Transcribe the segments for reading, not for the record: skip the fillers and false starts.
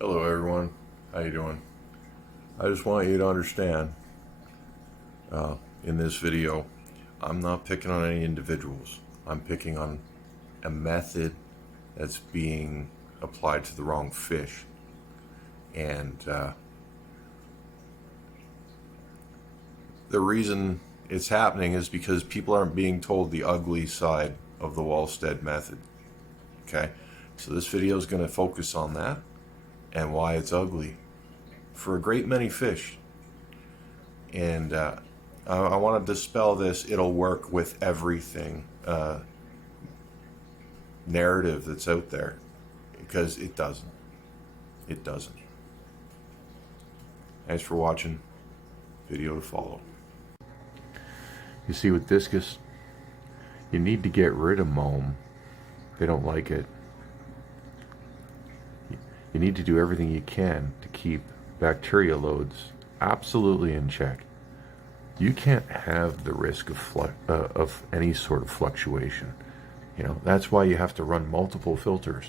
Hello everyone, how you doing? I just want you to understand, in this video, I'm not picking on any individuals. I'm picking on a method that's being applied to the wrong fish. And the reason it's happening is because people aren't being told the ugly side of the Walstad method. Okay? So this video is going to focus on that and why it's ugly for a great many fish. And I want to dispel this "it'll work with everything" narrative that's out there, because it doesn't. It doesn't. Thanks for watching. Video to follow. You see, with Discus, you need to get rid of moam. They don't like it. You need to do everything you can to keep bacteria loads absolutely in check. You can't have the risk of any sort of fluctuation. That's why you have to run multiple filters.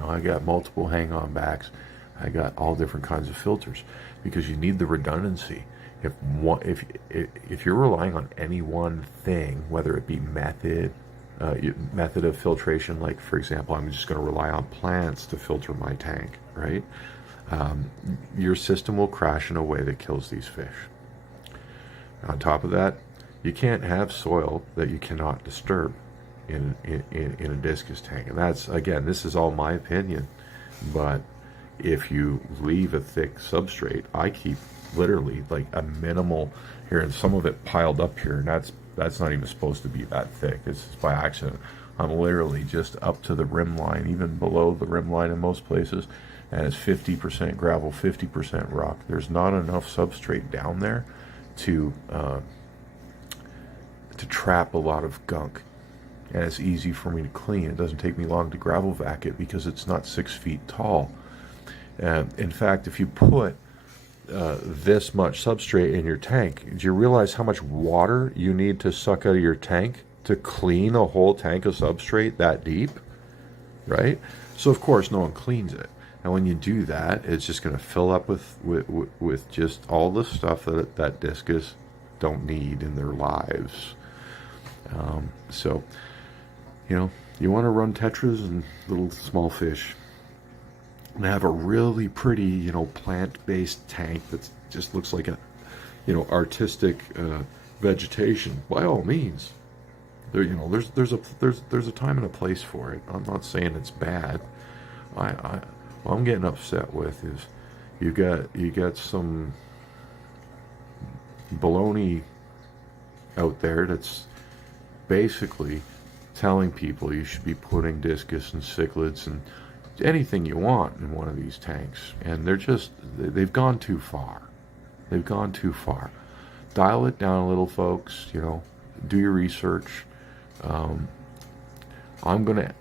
I got multiple hang-on backs. I got all different kinds of filters because you need the redundancy. If you're relying on any one thing, whether it be method of filtration, like for example, I'm just going to rely on plants to filter my tank, right? Your system will crash in a way that kills these fish. On top of that, you can't have soil that you cannot disturb in a discus tank. And that's, again, this is all my opinion, but if you leave a thick substrate, I keep literally like a minimal here, and some of it piled up here, and that's not even supposed to be that thick. It's by accident. I'm literally just up to the rim line, even below the rim line in most places, and it's 50% gravel, 50% rock. There's not enough substrate down there to trap a lot of gunk, and it's easy for me to clean. It doesn't take me long to gravel vac it because it's not 6 feet tall. In fact, if you put this much substrate in your tank, do you realize how much water you need to suck out of your tank to clean a whole tank of substrate that deep, right? So of course no one cleans it. And when you do that, it's just going to fill up with just all the stuff that discus don't need in their lives. So, you want to run tetras and little small fish and have a really pretty, plant-based tank that just looks like a, artistic vegetation. By all means, there's a time and a place for it. I'm not saying it's bad. What I'm getting upset with is you got some baloney out there that's basically telling people you should be putting discus and cichlids and anything you want in one of these tanks, and they've gone too far. They've gone too far. Dial it down a little, folks. Do your research. I'm gonna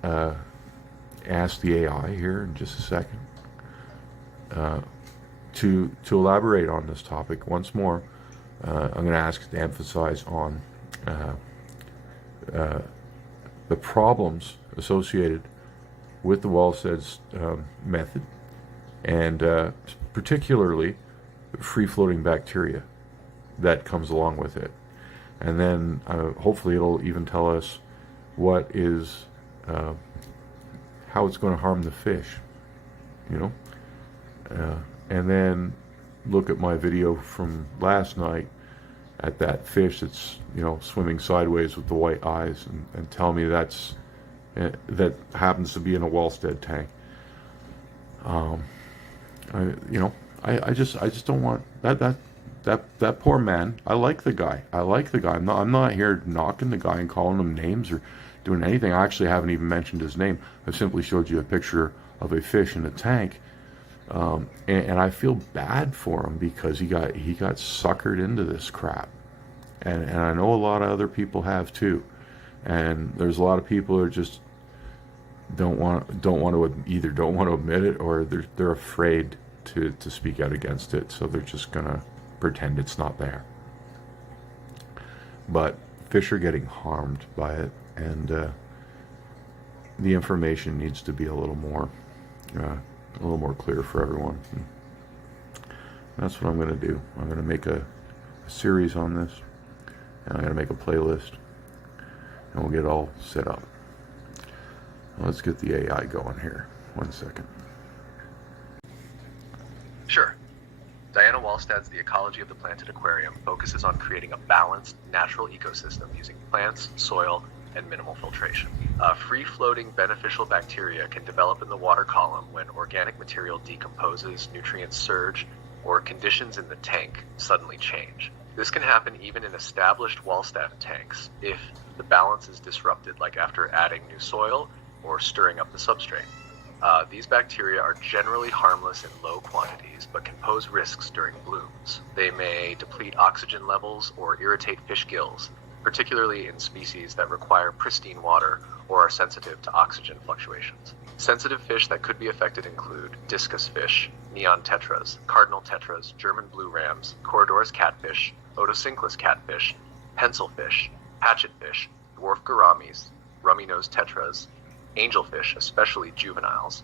ask the AI here in just a second to elaborate on this topic once more. I'm going to ask to emphasize on the problems associated with the Walstad's method, and particularly free-floating bacteria that comes along with it. And then hopefully it'll even tell us what is how it's going to harm the fish, and then look at my video from last night at that fish that's swimming sideways with the white eyes, and tell me that happens to be in a Walstad tank. I just don't want that poor man. I like the guy. I'm not here knocking the guy and calling him names or doing anything. I actually haven't even mentioned his name. I've simply showed you a picture of a fish in a tank, and I feel bad for him because he got suckered into this crap, and I know a lot of other people have too, and there's a lot of people who just don't want to admit it, or they're afraid to speak out against it, so they're just gonna pretend it's not there. But fish are getting harmed by it, and the information needs to be a little more a little more clear for everyone. And that's what I'm going to do. I'm going to make a series on this, and I'm going to make a playlist, and we'll get it all set up. Let's get the AI going here. 1 second. Sure. Diana Walstad's The Ecology of the Planted Aquarium focuses on creating a balanced, natural ecosystem using plants, soil, and minimal filtration. Free-floating beneficial bacteria can develop in the water column when organic material decomposes, nutrients surge, or conditions in the tank suddenly change. This can happen even in established Walstad tanks if the balance is disrupted, like after adding new soil or stirring up the substrate. These bacteria are generally harmless in low quantities, but can pose risks during blooms. They may deplete oxygen levels or irritate fish gills, particularly in species that require pristine water or are sensitive to oxygen fluctuations. Sensitive fish that could be affected include discus fish, neon tetras, cardinal tetras, German blue rams, Corydoras catfish, Otocinclus catfish, pencil fish, hatchet fish, dwarf gouramis, rummy-nosed tetras, angelfish, especially juveniles,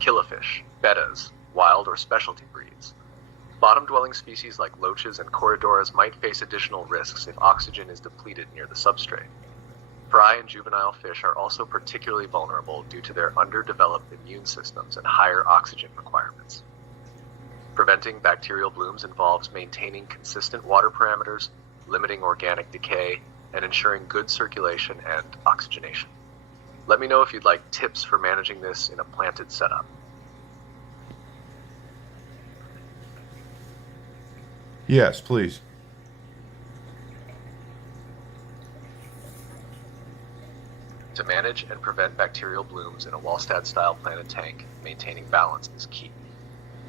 killifish, bettas, wild or specialty breeds. Bottom-dwelling species like loaches and Corydoras might face additional risks if oxygen is depleted near the substrate. Fry and juvenile fish are also particularly vulnerable due to their underdeveloped immune systems and higher oxygen requirements. Preventing bacterial blooms involves maintaining consistent water parameters, limiting organic decay, and ensuring good circulation and oxygenation. Let me know if you'd like tips for managing this in a planted setup. Yes, please. To manage and prevent bacterial blooms in a Walstad-style planted tank, maintaining balance is key.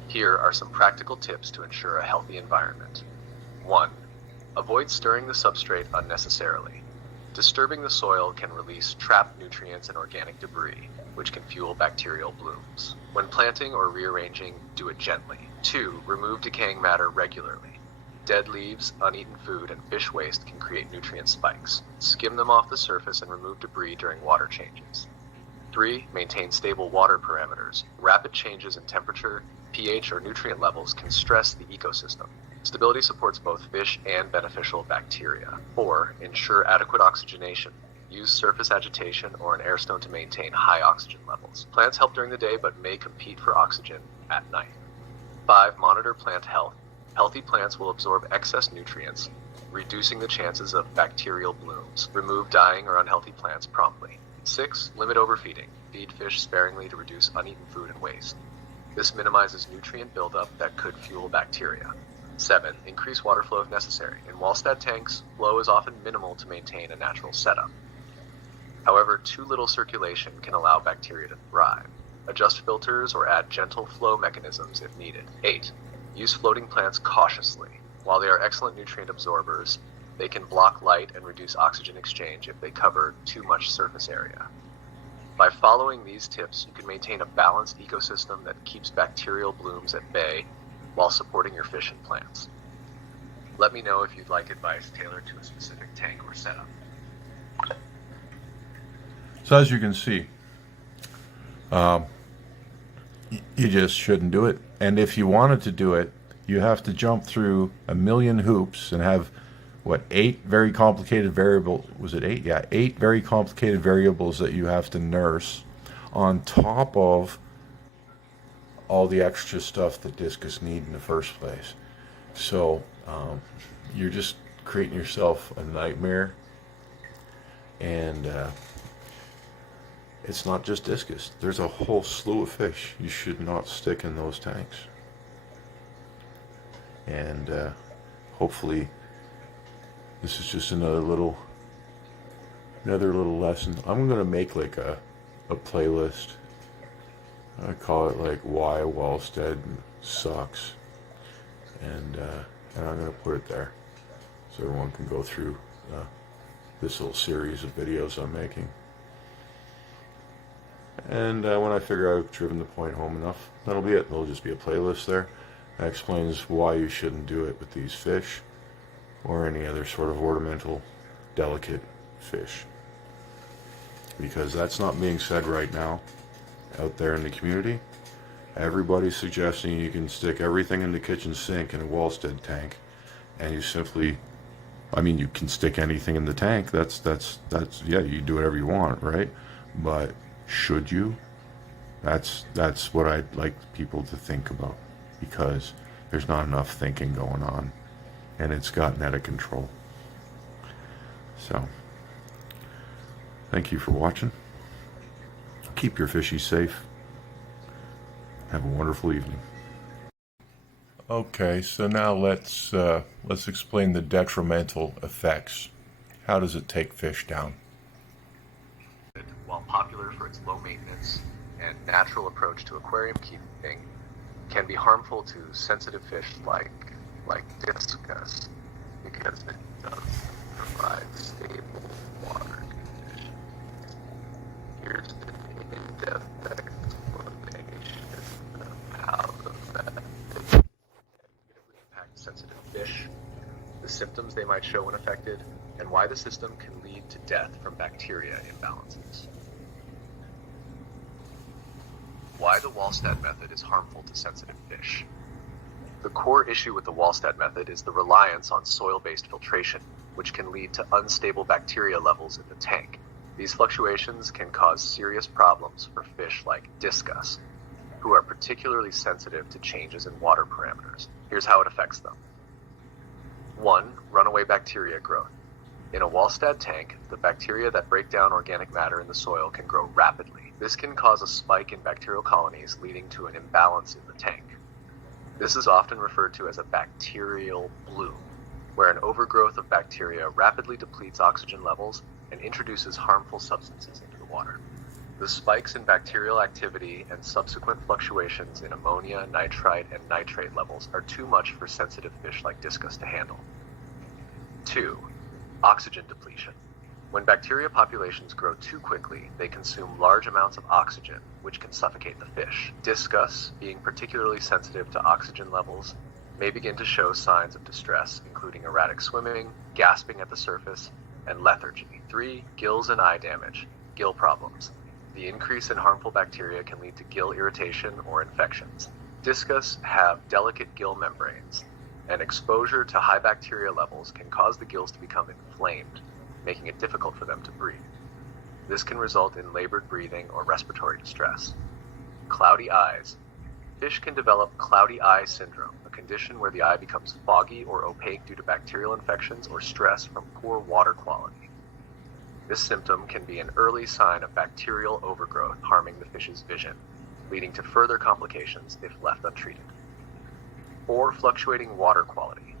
Here are some practical tips to ensure a healthy environment. 1. Avoid stirring the substrate unnecessarily. Disturbing the soil can release trapped nutrients and organic debris, which can fuel bacterial blooms. When planting or rearranging, do it gently. 2. Remove decaying matter regularly. Dead leaves, uneaten food, and fish waste can create nutrient spikes. Skim them off the surface and remove debris during water changes. 3. Maintain stable water parameters. Rapid changes in temperature, pH, or nutrient levels can stress the ecosystem. Stability supports both fish and beneficial bacteria. 4. Ensure adequate oxygenation. Use surface agitation or an air stone to maintain high oxygen levels. Plants help during the day but may compete for oxygen at night. 5. Monitor plant health. Healthy plants will absorb excess nutrients, reducing the chances of bacterial blooms. Remove dying or unhealthy plants promptly. 6. Limit overfeeding. Feed fish sparingly to reduce uneaten food and waste. This minimizes nutrient buildup that could fuel bacteria. 7. Increase water flow if necessary. In Walstad tanks, flow is often minimal to maintain a natural setup. However, too little circulation can allow bacteria to thrive. Adjust filters or add gentle flow mechanisms if needed. 8. Use floating plants cautiously. While they are excellent nutrient absorbers, they can block light and reduce oxygen exchange if they cover too much surface area. By following these tips, you can maintain a balanced ecosystem that keeps bacterial blooms at bay while supporting your fish and plants. Let me know if you'd like advice tailored to a specific tank or setup. So as you can see, you just shouldn't do it. And if you wanted to do it, you have to jump through a million hoops and have, 8 very complicated variables? Was it 8? Yeah, 8 very complicated variables that you have to nurse on top of all the extra stuff that Discus need in the first place. So you're just creating yourself a nightmare. And it's not just Discus. There's a whole slew of fish you should not stick in those tanks. And hopefully this is just another little lesson. I'm gonna make like a playlist. I call it like Why Walstad Sucks, and I'm gonna put it there so everyone can go through this little series of videos I'm making. And when I figure I've driven the point home enough, that'll be it. There'll just be a playlist there that explains why you shouldn't do it with these fish or any other sort of ornamental, delicate fish. Because that's not being said right now out there in the community. Everybody's suggesting you can stick everything in the kitchen sink in a Walstad tank, and you simply, I mean, you can stick anything in the tank. That's yeah, you do whatever you want, right? But should you? That's what I'd like people to think about, because there's not enough thinking going on, and it's gotten out of control. So, thank you for watching. Keep your fishies safe. Have a wonderful evening. Okay, so now let's explain the detrimental effects. How does it take fish down? While popular for its low maintenance and natural approach to aquarium keeping, can be harmful to sensitive fish like Discus, because it does provide stable water conditions. Here's an in-depth explanation of how the method can negatively impact sensitive fish, the symptoms they might show when affected, and why the system can lead to death from bacteria imbalances. Why the Walstad method is harmful to sensitive fish. The core issue with the Walstad method is the reliance on soil-based filtration, which can lead to unstable bacteria levels in the tank. These fluctuations can cause serious problems for fish like Discus, who are particularly sensitive to changes in water parameters. Here's how it affects them. 1. Runaway bacteria growth. In a Walstad tank, the bacteria that break down organic matter in the soil can grow rapidly. This can cause a spike in bacterial colonies, leading to an imbalance in the tank. This is often referred to as a bacterial bloom, where an overgrowth of bacteria rapidly depletes oxygen levels and introduces harmful substances into the water. The spikes in bacterial activity and subsequent fluctuations in ammonia, nitrite, and nitrate levels are too much for sensitive fish like Discus to handle. 2. Oxygen depletion. When bacteria populations grow too quickly, they consume large amounts of oxygen, which can suffocate the fish. Discus, being particularly sensitive to oxygen levels, may begin to show signs of distress, including erratic swimming, gasping at the surface, and lethargy. 3. Gills and eye damage. Gill problems. The increase in harmful bacteria can lead to gill irritation or infections. Discus have delicate gill membranes, and exposure to high bacteria levels can cause the gills to become inflamed, making it difficult for them to breathe. This can result in labored breathing or respiratory distress. Cloudy eyes. Fish can develop cloudy eye syndrome, a condition where the eye becomes foggy or opaque due to bacterial infections or stress from poor water quality. This symptom can be an early sign of bacterial overgrowth, harming the fish's vision, leading to further complications if left untreated. 4. Fluctuating water quality.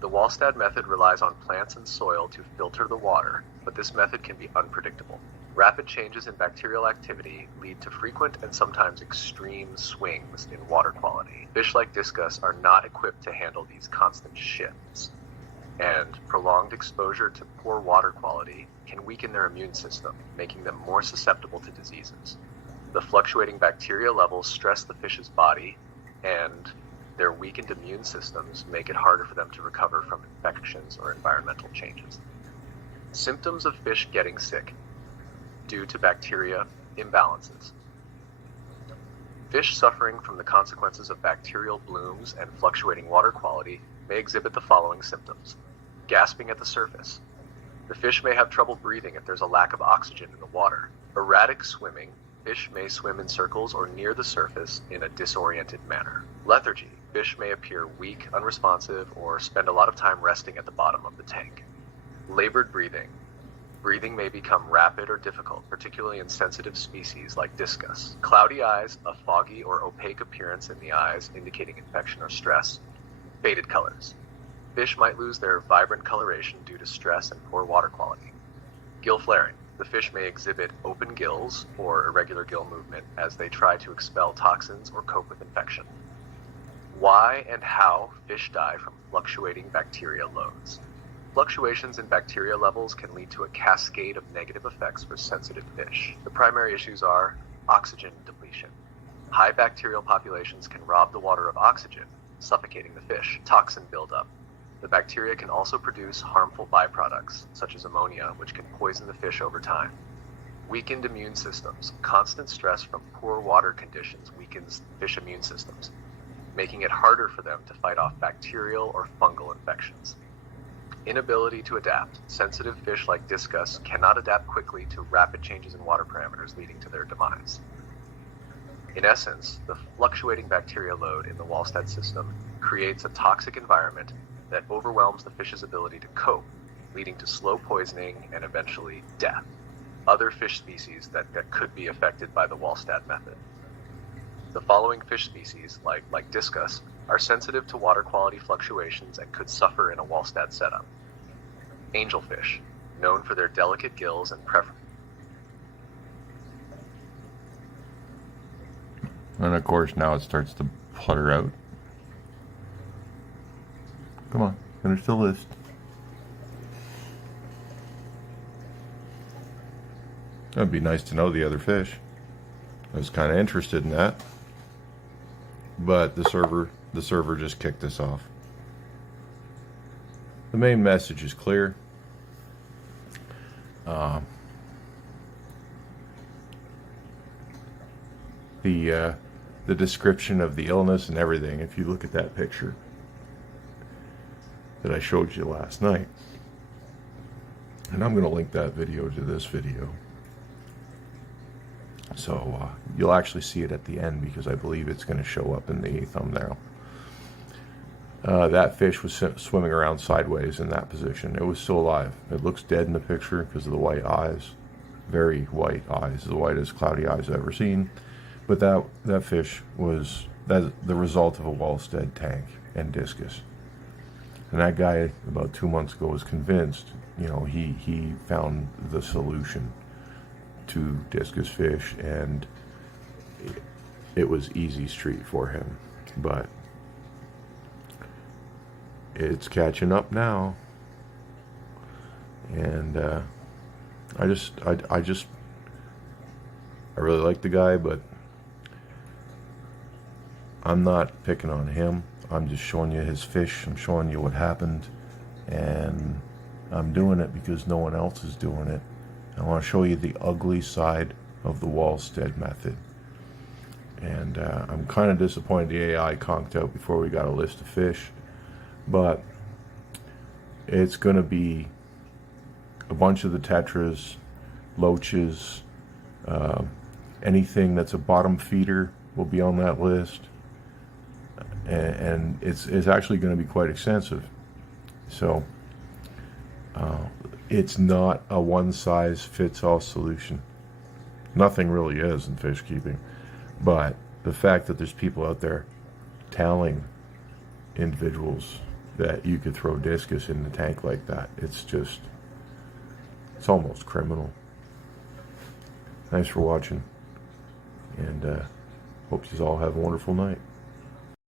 The Walstad method relies on plants and soil to filter the water, but this method can be unpredictable. Rapid changes in bacterial activity lead to frequent and sometimes extreme swings in water quality. Fish like Discus are not equipped to handle these constant shifts, and prolonged exposure to poor water quality can weaken their immune system, making them more susceptible to diseases. The fluctuating bacteria levels stress the fish's body, and their weakened immune systems make it harder for them to recover from infections or environmental changes. Symptoms of fish getting sick due to bacteria imbalances. Fish suffering from the consequences of bacterial blooms and fluctuating water quality may exhibit the following symptoms. Gasping at the surface. The fish may have trouble breathing if there's a lack of oxygen in the water. Erratic swimming. Fish may swim in circles or near the surface in a disoriented manner. Lethargy. Fish may appear weak, unresponsive, or spend a lot of time resting at the bottom of the tank. Labored breathing. Breathing may become rapid or difficult, particularly in sensitive species like Discus. Cloudy eyes, a foggy or opaque appearance in the eyes indicating infection or stress. Faded colors. Fish might lose their vibrant coloration due to stress and poor water quality. Gill flaring. The fish may exhibit open gills or irregular gill movement as they try to expel toxins or cope with infection. Why and how fish die from fluctuating bacteria loads. Fluctuations in bacteria levels can lead to a cascade of negative effects for sensitive fish. The primary issues are oxygen depletion. High bacterial populations can rob the water of oxygen, suffocating the fish. Toxin buildup. The bacteria can also produce harmful byproducts, such as ammonia, which can poison the fish over time. Weakened immune systems. Constant stress from poor water conditions weakens fish immune systems, making it harder for them to fight off bacterial or fungal infections. Inability to adapt. Sensitive fish like Discus cannot adapt quickly to rapid changes in water parameters, leading to their demise. In essence, the fluctuating bacteria load in the Walstad system creates a toxic environment that overwhelms the fish's ability to cope, leading to slow poisoning and eventually death. Other fish species that could be affected by the Walstad method. The following fish species, like Discus, are sensitive to water quality fluctuations and could suffer in a Walstad setup. Angelfish, known for their delicate gills and And of course now it starts to flutter out. Come on, finish the list. It'd be nice to know the other fish. I was kind of interested in that, but the server just kicked us off. The main message is clear. The description of the illness and everything, if you look at that picture that I showed you last night, and I'm going to link that video to this video. So you'll actually see it at the end because I believe it's going to show up in the thumbnail. That fish was swimming around sideways in that position. It was still alive. It looks dead in the picture because of the white eyes. Very white eyes, the whitest cloudy eyes I've ever seen. But that fish was the result of a Walstad tank and Discus. And that guy about 2 months ago was convinced, he found the solution to Discus fish, and it was easy street for him, but it's catching up now. And I really like the guy, but I'm not picking on him. I'm just showing you his fish. I'm showing you what happened, and I'm doing it because no one else is doing it. I want to show you the ugly side of the Walstad method. And I'm kind of disappointed the AI conked out before we got a list of fish, but it's going to be a bunch of the tetras, loaches, anything that's a bottom feeder will be on that list, and it's actually going to be quite extensive. So it's not a one-size-fits-all solution. Nothing really is in fish keeping. But the fact that there's people out there telling individuals that you could throw Discus in the tank like that, it's almost criminal. Thanks for watching, and hope you all have a wonderful night.